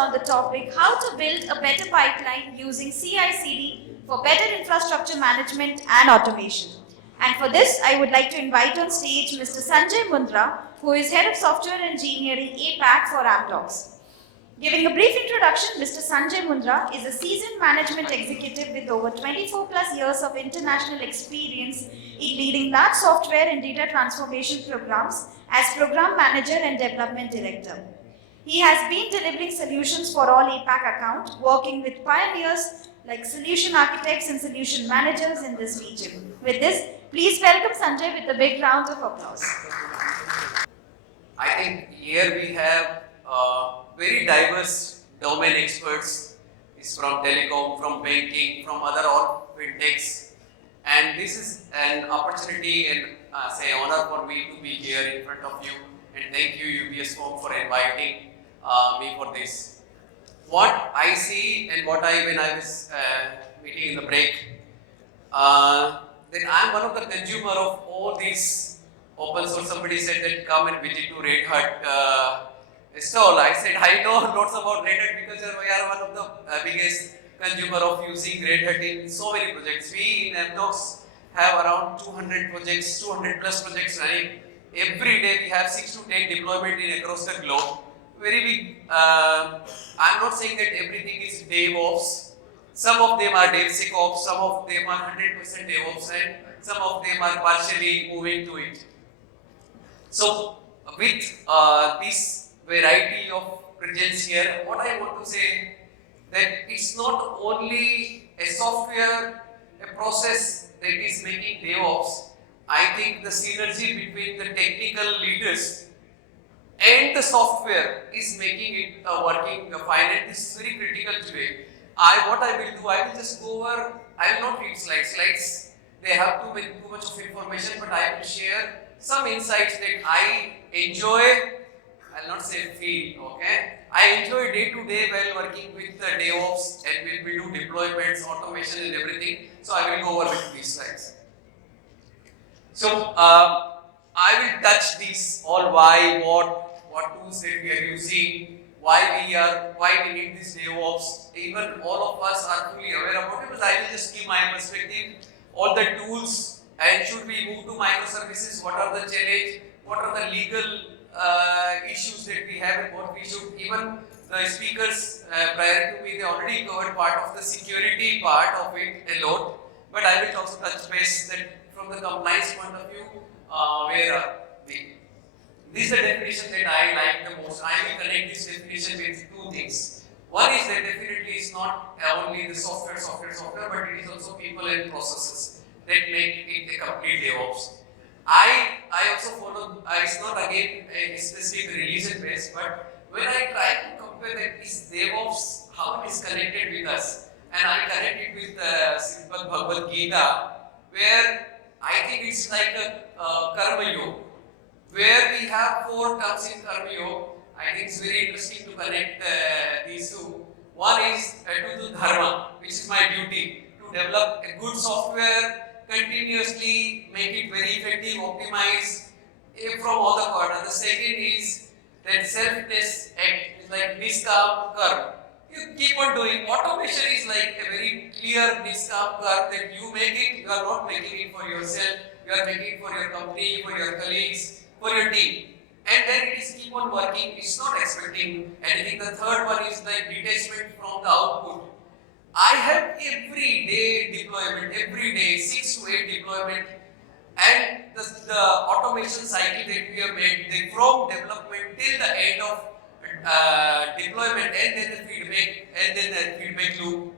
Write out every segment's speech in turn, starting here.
on the topic how to build a better pipeline using CI/CD for better infrastructure management and automation. And for this, I would like to invite on stage Mr. Sanjay Mundra, who is Head of Software Engineering APAC for Amdocs. Giving a brief introduction, Mr. Sanjay Mundra is a seasoned management executive with over 24 plus years of international experience in leading large software and data transformation programs as Program Manager and Development Director. He has been delivering solutions for all APAC accounts, working with pioneers like solution architects and solution managers in this region. With this, please welcome Sanjay with a big round of applause. I think here we have very diverse domain experts. It's from telecom, from banking, from other all fintechs, and this is an opportunity and say honor for me to be here in front of you. And thank you 𝐓𝐵 for inviting me for this. What I see and when I was meeting in the break, that I'm one of the consumer of all these open source. Somebody said that come and visit to Redhat stall. I said I know lots about Redhat because we are one of the biggest consumer of using Redhat in so many projects. We in Amdocs have around 200 projects, 200 plus projects running. Every day we have 6 to 10 deployment in across the globe. Very big. I'm not saying that everything is DevOps. Some of them are DevSecOps, some of them are 100% DevOps, and some of them are partially moving to it. So with this variety of presence here, what I want to say that it's not only a software, a process that is making DevOps. I think the synergy between the technical leaders and the software is making it working fine, and this is very critical today. What I will do, I will just go over, I will not read slides. Slides, they have too much of information, but I will share some insights that I enjoy. I'll not say feel, okay? I enjoy day to day while working with the DevOps, and when we do deployments, automation and everything. So I will go over with these slides. So I will touch these all why, what tools that we are using, why we need this DevOps. Even all of us are fully aware about it, but I will just give my perspective. All the tools, and should we move to microservices? What are the challenges? What are the legal issues that we have, and what we should? Even the speakers prior to me, they already covered part of the security part of it a lot. But I will also touch base that from the compliance point of view, where are we? This is the definition that I like the most. I will connect this definition with two things. One is that definitely it's not only the software, but it is also people and processes that make it a complete DevOps. I also follow, it's not again a specific religion based, but when I try to compare that is DevOps, how it is connected with us, and I connect it with simple 𝐷𝐵 𝐓𝐵, where I think it's like a karma yoga, where we have 4 terms in karma yoga. I think it's very interesting to connect these two. One is to do dharma, which is my duty, to develop a good software, continuously make it very effective, optimize from all the corners. The second is that self-test act, is like 𝐷𝐶𝐴 curve. You keep on doing. Automation is like a very clear 𝐷𝐶𝐴 curve that you make it, you are not making it for yourself, you are making it for your company, for your colleagues, for your team. And then it is keep on working, it's not expecting anything. The third one is like detachment from the output. I have every day deployment, every day 6 to 8 deployment, and the automation cycle that we have made, from development till the end of deployment, and then the feedback loop.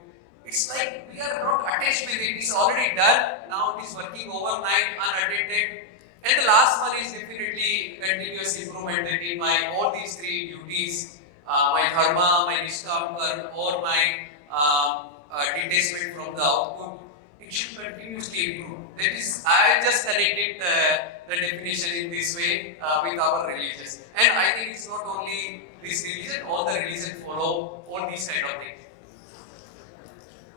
It's like we are not attached with it. It's already done. Now it is working overnight, unattended. And the last one is definitely continuous improvement. That in my all these 3 duties, my dharma, my 𝐷𝐶𝐴, or my detachment from the output, it should continuously improve. That is, I just connected the definition in this way with our religions. And I think it's not only this religion, all the religions follow all these kind of things.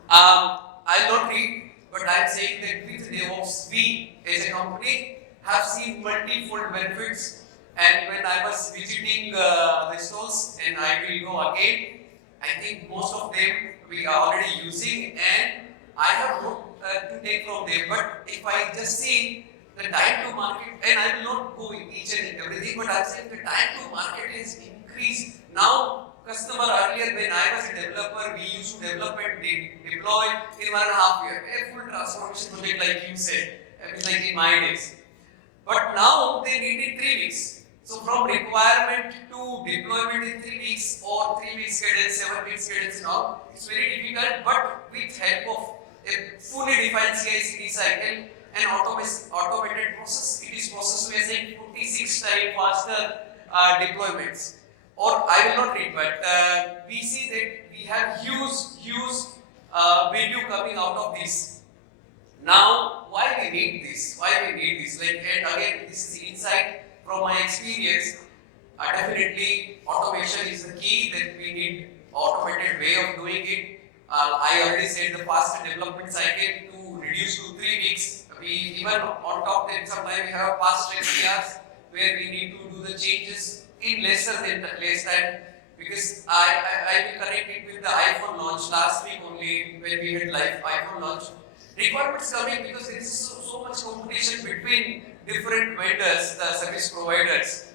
I'll not read, but I'm saying that with DevOps, we as a company have seen multifold benefits. And when I was visiting the stalls, and I will go again, I think most of them we are already using, and I have not to take from them. But if I just see the time to market, and I will not go in each and everything, but I'm saying the time to market has increased. Now, customer earlier when I was a developer, we used to develop and deploy in 1.5 years. A full transformation project, like you said, like in my days. But now they need in 3 weeks. So from requirement to deployment in 3 weeks or 3 weeks cadence, 7 weeks cadence and all, it's very difficult, but with help of a fully defined CI/CD cycle and automated process, it is processed we are saying 46 times faster deployments. Or I will not read, but we see that we have huge value coming out of this. Now, why we need this? Like, and again, this is insight from my experience. Definitely, automation is the key. That we need automated way of doing it. I already said the faster development cycle to reduce to 3 weeks. We even on top that sometimes we have fast SDRs where we need to do the changes in less time. Because I will connect it with the iPhone launch last week only when we had live iPhone launch. Requirements coming because there is so much competition between different vendors, the service providers.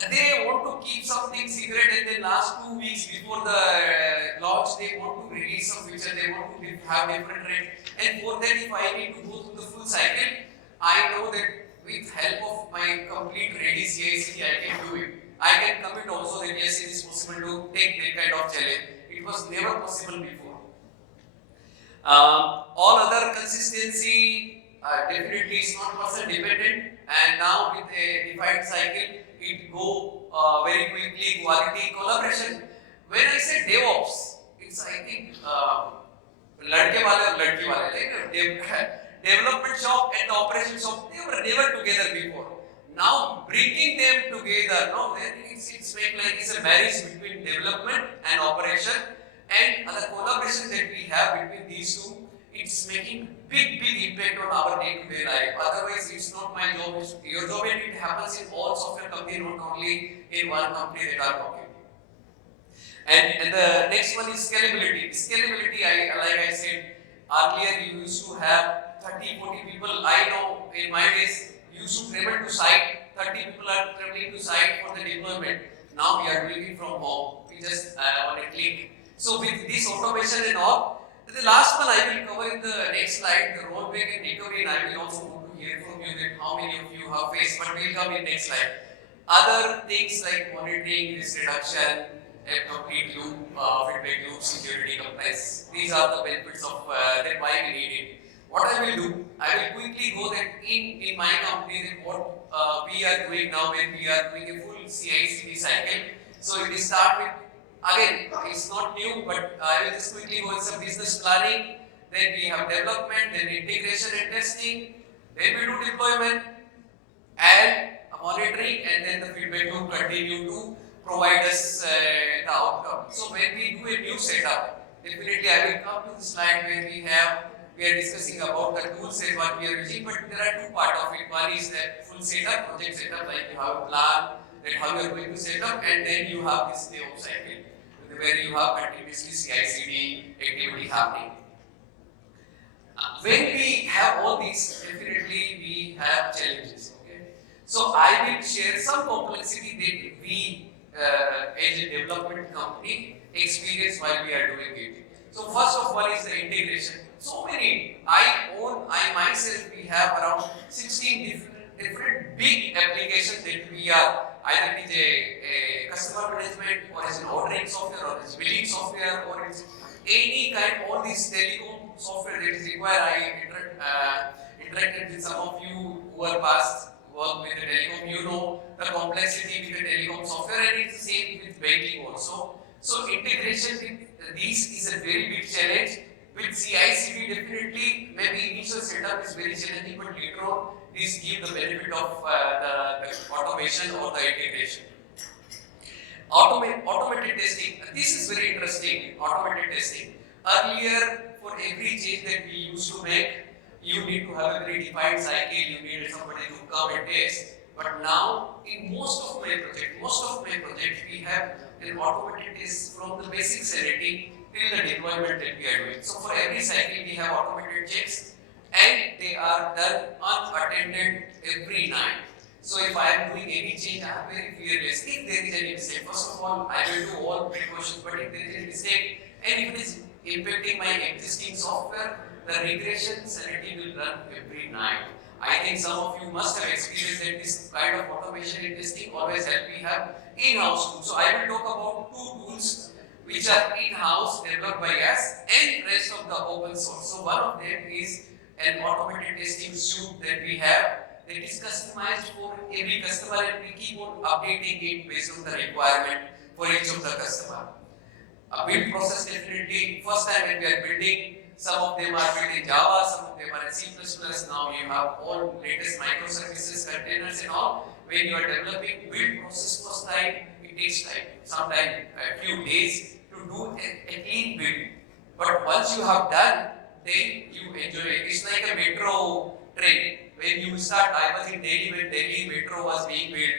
And they want to keep something secret, and then last 2 weeks before the launch, they want to release some feature, they want to have different rates. And for that, if I need to go through the full cycle, I know that with help of my complete ready CI/CD, I can do it. I can commit also that yes, it is possible to take that kind of challenge. It was never possible before. All other consistency definitely is not person dependent, and now with a defined cycle, it go very quickly. Quality collaboration. When I say DevOps, it's I think 𝐷𝗱𝗏 or 𝐷𝗱𝗏, like development shop and the operation shop, they were never together before. Now bringing them together, no, it's like it's a marriage between development and operation, and the collaboration that we have between these two, it's making big impact on our day-to-day life. Otherwise, it's not my job, it's your job, and it happens in all software companies, not only in one company that are working. And the next one is scalability. Scalability, like I said earlier, you used to have 30-40 people. I know in my days, you used to travel to site, 30 people are traveling to site for the deployment. Now we are doing it from home. We just on a click. So with this automation and all, the last one I will cover in the next slide, the rollback and recovery, and I will also want to hear from you that how many of you have faced, but we'll come in next slide. Other things like monitoring, risk reduction, a complete loop, feedback loop, security, compliance. These are the benefits of that why we need it. What I will do, I will quickly go that in my company that what we are doing now when we are doing a full CI/CD cycle. So it will start with, again, it's not new, but I will just quickly go in some business planning. Then we have development, then integration and testing, then we do deployment and monitoring, and then the feedback loop continue to provide us the outcome. So when we do a new setup, definitely I will come to the slide where we are discussing about the tools and what we are using, but there are two parts of it. One is that full setup, project setup, like you have a plan, that how you are going to set up, and then you have this DevOps cycle, where you have continuously CI/CD activity happening. When we have all these, definitely we have challenges. Okay, so I will share some complexity that we, as a development company, experience while we are doing it. So first of all is the integration. So many, I myself, we have around 16 different big applications that we are either with a customer management, or as an ordering software, or as billing software, or it's any kind, all these telecom software that is required. I interacted with some of you who are past work with the telecom, you know the complexity with the telecom software, and it's the same with banking also. So integration with these is a very big challenge. With CI/CD, definitely, maybe initial setup is very challenging, but later on, this gives the benefit of the automation or the integration. Automated testing. This is very interesting. Automated testing. Earlier, for every change that we used to make, you need to have a very defined cycle. You need somebody to come and test. But now, in most of my projects, we have an automated test from the basic sanity till the deployment that we are doing. So for every cycle we have automated checks and they are done unattended every night. So if I am doing any change, I am very fearless. If there is any mistake, first of all, I will do all precautions, but if there is a mistake and if it is impacting my existing software, the regression sanity will run every night. I think some of you must have experienced that this kind of automation in testing always help me have in-house tools. So I will talk about two tools which are in-house developed by us and rest of the open source. So one of them is an automated testing suite that we have that is customized for every customer and we keep on updating it based on the requirement for each of the customer. A build process definitely, first time when we are building, some of them are built in Java, some of them are in C++, now you have all latest microservices, containers and all. When you are developing build process first time, it takes time, sometimes a few days to do a clean build. But once you have done, then you enjoy it. It's like a metro train. When you start, I was in Delhi when Delhi metro was being built.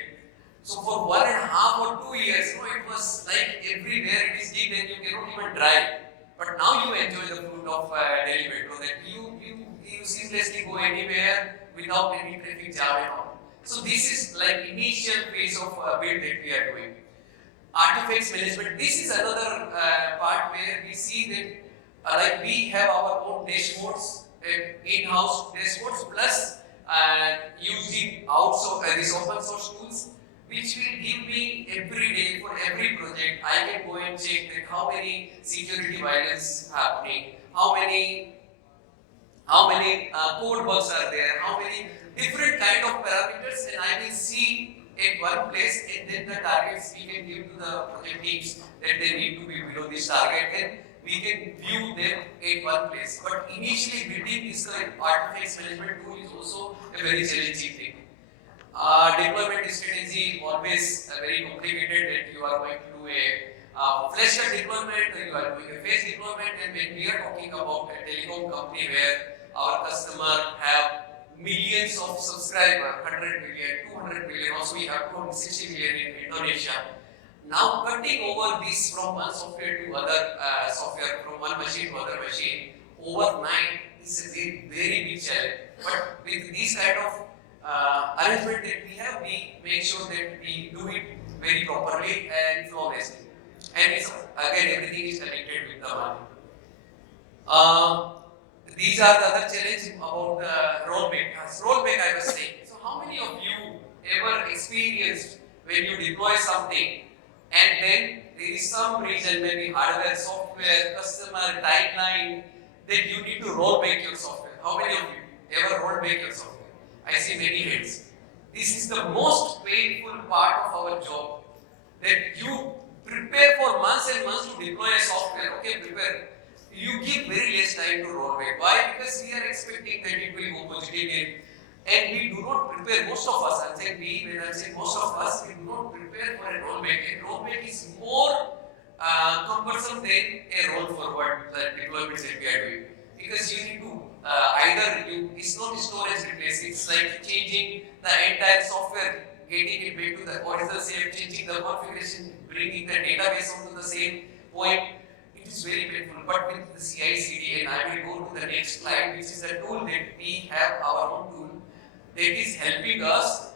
So for 1.5 or 2 years, it was like everywhere it is deep and you cannot even drive. But now you enjoy the fruit of Delhi metro, that you seamlessly go anywhere without any traffic jam and all. So this is like initial phase of build that we are doing. Artifacts management, this is another part where we see that like we have our own dashboards, in-house dashboards, plus using these open source tools, which will give me every day for every project. I can go and check that how many security violations happening, how many code bugs are there, how many different kind of parameters, and I will see at one place, and then the targets we can give to the project teams that they need to be below this target, and we can view them at one place. But initially building this artifacts management tool is also a very challenging thing. Deployment strategy always very complicated, that you are going to do a flash deployment, you are doing a phase deployment, and when we are talking about a telecom company where our customer have millions of subscribers, 100 million, 200 million, also we have 260 million in Indonesia. Now cutting over this from one software to other software, from one machine to other machine, overnight is a very big challenge. But with this kind of arrangement that we have, we make sure that we do it very properly and flawlessly. And it's, again, everything is connected with the one. These are the other challenges about the rollback. As rollback I was saying. So how many of you ever experienced when you deploy something and then there is some reason, maybe hardware, software, customer, timeline, that you need to roll back your software? How many of you ever roll back your software? I see many hands. This is the most painful part of our job, that you prepare for months and months to deploy a software. Okay, prepare. You give very less time to roll back. Why? Because we are expecting that it will go positive and we do not prepare. Most of us, I'm saying we, when I'm saying most of us, we do not prepare for a rollback. A rollback is more cumbersome than a roll forward, the deployments that we are doing. Because you need to it's not storage replace, it's like changing the entire software, getting it back to the original same, changing the configuration, bringing the database onto the same point. It is very painful. But with the CI/CD, and I will go to the next slide, which is a tool that we have, our own tool, that is helping us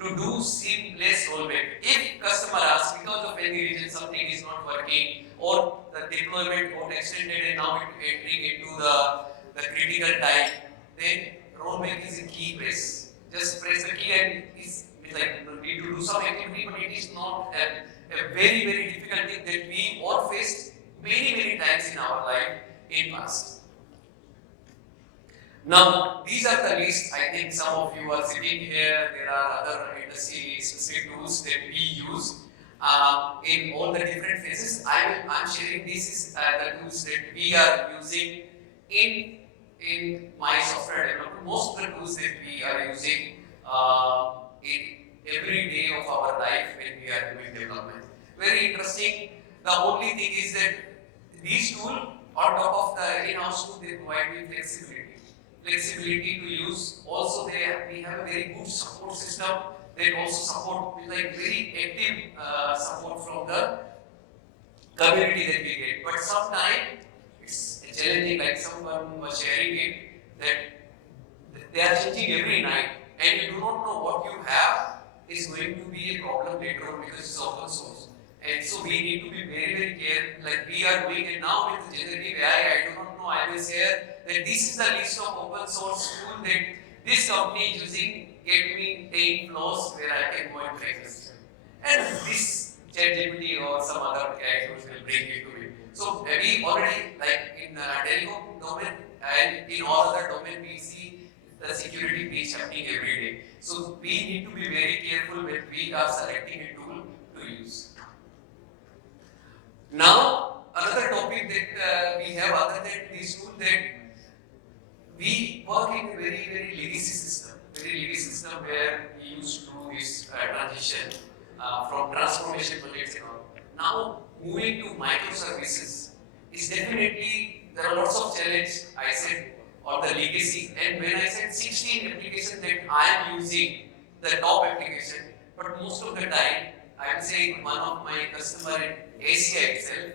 to do seamless rollback. If customer asks because of any reason something is not working, or the deployment got extended and now it entering into the critical time, then rollback is a key press. Just press the key and it's like you need to do some activity, but it is not a very, very difficult thing that we all faced many times in our life in past. Now, these are the list. I think some of you are sitting here. There are other industry-specific tools that we use in all the different phases. I'm sharing this the tools that we are using in my software development. Most of the tools that we are using in every day of our life when we are doing development. Very interesting. The only thing is that these tools, on top of the in-house tool, they provide me flexibility to use. Also, we have a very good support system. They also support with like very active support from the community that we get. But sometimes it's challenging, like someone was sharing it, that they are changing every night and you do not know what you have is going to be a problem later on because it's open source. And so we need to be very, very careful, like we are doing it now with generative AI. I do not know, I will share that this is the list of open source tool that this company is using, get me 10 flaws where I can go and track this. And this ChatGPT or some other AI tools will bring it to it. So we already, like in telecom domain and in all other domain, we see the security breach happening every day. So we need to be very careful when we are selecting a tool to use. Now, another topic that we have other than this tool, that we work in a very, very legacy system where we used to do this transition from transformation projects and all. Now, moving to microservices is definitely, there are lots of challenges, I said, on the legacy. And when I said 16 applications that I am using, the top application, but most of the time, I am saying one of my customer in Asia itself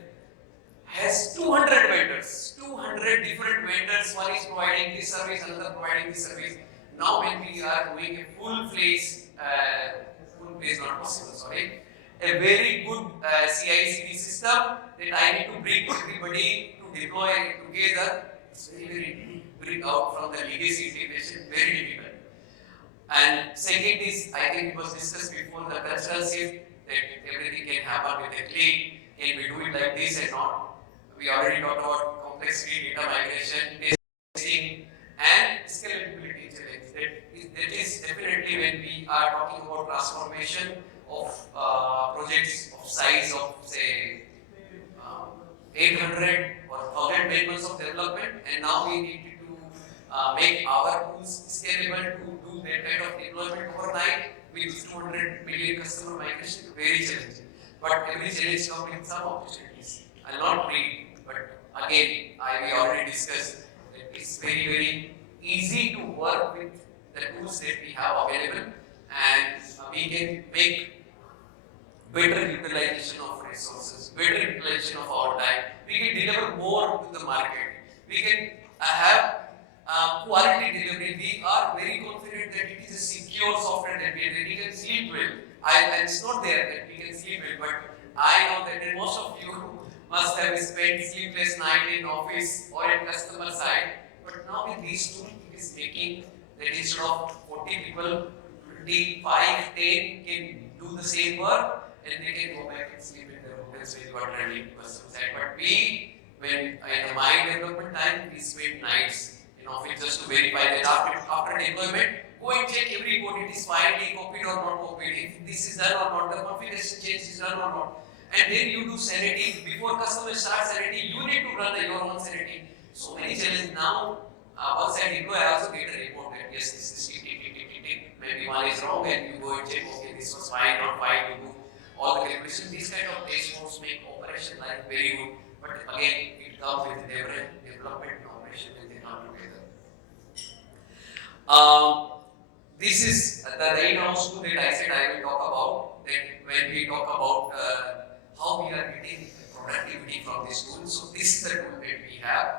has 200 vendors, 200 different vendors. One is providing this service, another providing this service. Now when we are doing a full-fledged, not possible, sorry, a very good CI/CD system that I need to bring everybody to deploy together. It's very bring out from the legacy integration, very difficult. And second is, I think it was discussed before, the cultural shift, that everything can happen with a click, can we do it like this and not. We already talked about complexity, data migration, testing, and scalability challenge. That is definitely when we are talking about transformation of projects of size of say 800 or 1000 months of development, and now we need to make our tools scalable to do that kind of deployment overnight with 200 million customer migration. Very challenging. But every challenge comes with some opportunities. I'll not read, but again, we already discussed that it's very, very easy to work with the tools that we have available, and we can make better utilization of resources, better utilization of our time. We can deliver more to the market. We can have quality delivery. We are very confident that it is a secure software that we can sleep well. And it's not there that we can sleep well, but I know that most of you must have spent sleepless night in office or at customer side. But now with these tools, it is making that instead of 40 people, 25, 10 can do the same work, and they can go back and sleep in their hotels with what running customer side. But we, when in my development time, we spend nights in office just to verify that after deployment, go and check every code, it is finally copied or not copied, if this is done or not, the configuration change is done or not. And then you do sanity. Before customer starts sanity, you need to run your own sanity. So many challenges now. Once I deploy, I also get a report that yes, this is maybe one is wrong, and you go and check, okay, this was fine, not fine, you do all the calculation. These kind of dashboards make operation life very good. But again, it comes with development and operation when they come together. This is the in-house tool that I said I will talk about. Then when we talk about how we are getting productivity from this tool. So this is the tool that we have.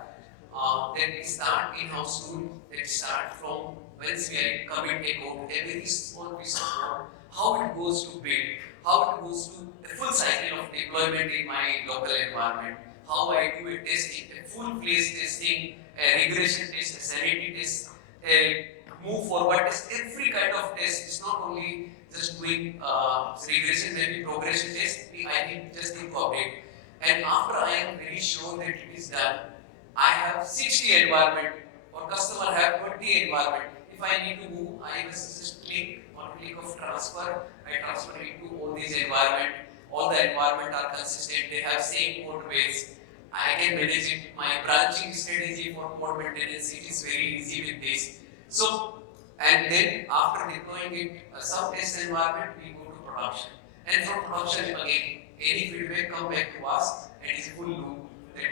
Then we start in-house tool that start from once we are commit a code, every small piece of code, how it goes to build, how it goes to the full cycle of deployment in my local environment, how I do a testing, a full-fledged testing, a regression test, a sanity test, a move forward test, every kind of test. It's not only just doing regression, maybe progression test, I need just to update. And after I am very sure that it is done, I have 60 environment, or customer have 20 environment. If I need to move, I just click one click of transfer, I transfer it to all these environment. All the environment are consistent, they have same code base. I can manage it. My branching strategy for code maintenance, it is very easy with this. So, and then after deploying it, some test environment, we go to production. And from production, again, any feedback come back to us, and it's full loop.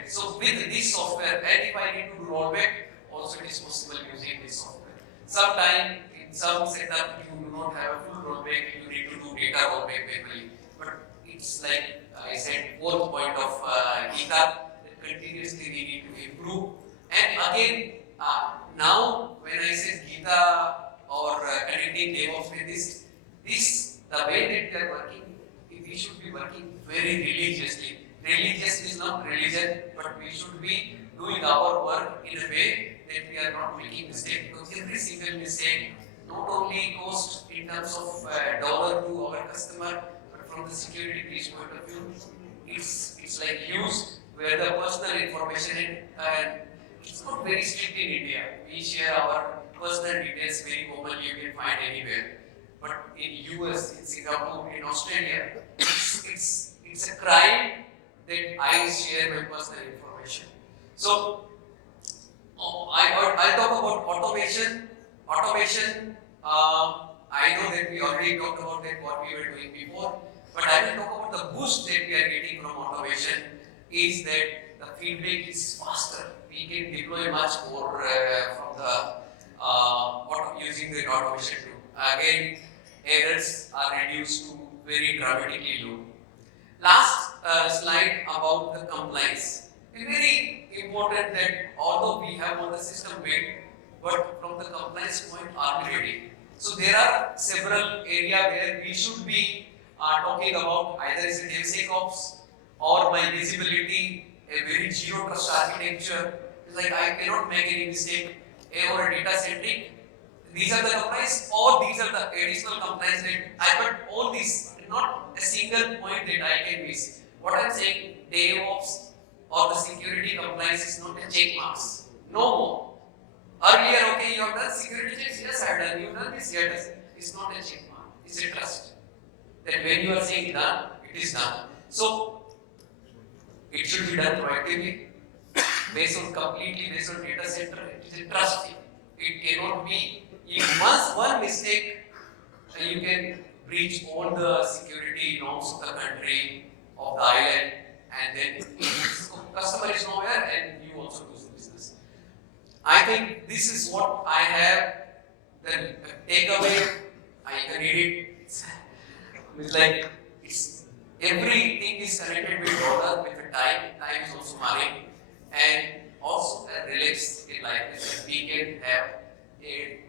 So with this software, and if I need to do rollback, also it is possible using this software. Sometimes in some setup you do not have a full rollback, you need to do data rollback manually. But it's like I said, fourth point of 𝐸 that continuously we need to improve. And again, now when I said 𝐸 or connecting DevOps with this the way that we are working, we should be working very religiously. Religious is not religion, but we should be doing our work in a way that we are not making mistakes. Because every single mistake not only cost in terms of dollar to our customer, but from the security breach point of view, it's like use where the personal information and it's not very strict in India. We share our personal details very commonly, you can find anywhere. But in US, in Singapore, in Australia, it's a crime that I share my personal information. So I'll talk about automation. Automation, I know that we already talked about that what we were doing before, but I will talk about the boost that we are getting from automation is that the feedback is faster. We can deploy much more from the using the automation tool. Again, errors are reduced to very dramatically low. Last slide about the compliance. It's very important that although we have all the system built, but from the compliance point, are we ready? So there are several areas where we should be talking about either as a DevSecOps or by visibility, a very zero trust architecture. It's like I cannot make any mistake or a data centric. These are the compliance or these are the additional compliance that I put all these, not a single point that I can miss. What I'm saying, DevOps or the security compliance is not a check marks. No more. Earlier, okay, you have done security checks, yes, I have done, you have done this, yes. It's not a check mark, it's a trust. That when you are saying done, it is done. So, it should be done proactively, completely based on data center, it is a trust thing. It cannot be, if once one mistake, you can breach all the security norms of the country, of the island, and then customer is nowhere and you also lose the business. I think this is what I have, the takeaway, I can read it. It's like, everything is connected with order, with the time is also money, and also a relax in life, that we can have a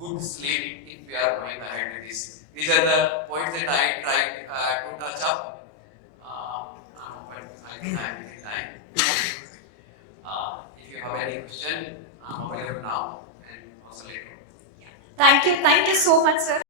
good sleep if we are going ahead with this. These are the points that I tried to touch up. But I think I'm in time. If you have any question, I'm available now and also later. Thank you so much, sir.